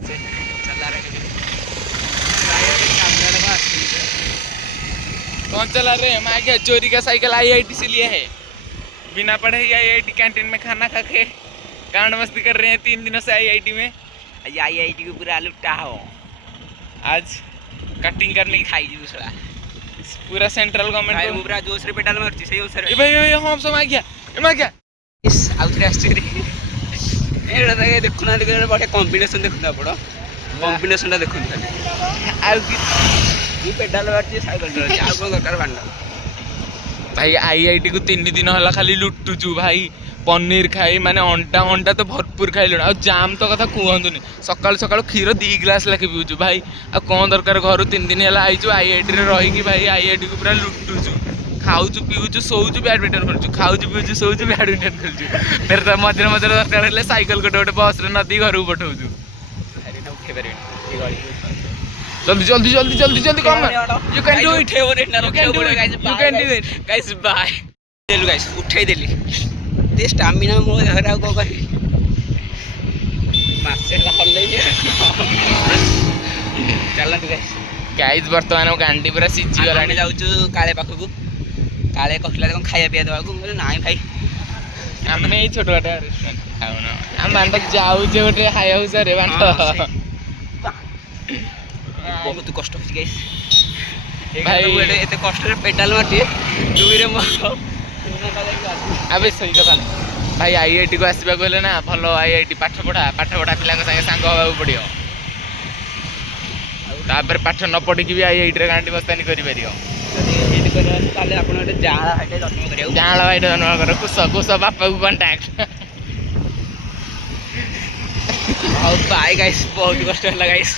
चला रहे कौन चला रहे हैं? मैं क्या चोरी का साइकिल आईआईटी से लिए है, बिना पढ़े ही आईआईटी कैंटीन में खाना खा के कांड मस्ती कर रहे हैं 3 दिनों से आईआईटी में। आईआईटी को पूरा लुट्टा हो आज कटिंग करने की खाई दूसरा पूरा सेंट्रल गवर्नमेंट भाई को पूरा जोश रे पेडल मारती सही उसरे भाई हम सब आ गया इस आउथरे आश्चर्य एड़ा देखे देखुना देखो बड़े कॉम्बिनेशन देखुना पड़ो कॉम्बिनेशन टा देखुन खाली आउ की पेडल मारती साइकिल चलाती आउ कोन दरकार बांडा भाई आईआईटी को 3 दिन होला खाली लुटुचु भाई। पनीर खाई माने अंडा तो भरपूर खाइलुण आ जाम तो कथा कहतुनि सकाल सकाल क्षीर 2 ग्लास लाखे पिउछु भाई। आ कौन दरकार घर 3 दिन है आईचु आईआईटी रे रही भाई आईआईटी को पूरा लुटुचु खाऊचु पीऊचु सोऊचु बैडमिंटन खेलुचु खाऊचु पीऊचु सोऊचु बैडमिंटन खेलुचु फिर तो मझे मझे दरकार हेले साइकिल गोटे बस रे नदी घर को पठाउचु। अरे ना उठे परबे जल्दी जल्दी जल्दी जल्दी जल्दी come you can do it you can do it guys bye देलु गाइस उठे देली ते स्टामिना मो हरा को कहि मासे हल्ले चलन गाइस गाइस वर्तमान गांडी पूरा सिजी गलानी जाउछु काले पाखकु काले कहला देखो खाया पिया दबाकु बोले नाइ भाई आमे ए छोटो गाटा रेस्टोरेंट खाउना हम बांटा जाउ जे गोटे हाई हाउस रे बांटा बहुत कष्ट हो गाइस भाई एते कष्ट रे पेडल मारती दुई रे मो अबे सही कथा नहीं भाई आईआईटी को आसबा कहले ना भलो आईआईटी पाठ पढ़ा पिला संगे सांग होगा पड़ियो तापर पाठ न पढ़ी भी आईआईटी रे गांडी बस्तानी करि परियो यदि करवा ताले आपण ओटे जाला हाइटे जन्म करियो जाला हाइटे जन्म कर कुछ बापा को कांटेक्ट और बाय गाइस बहुत कष्ट होला गाइस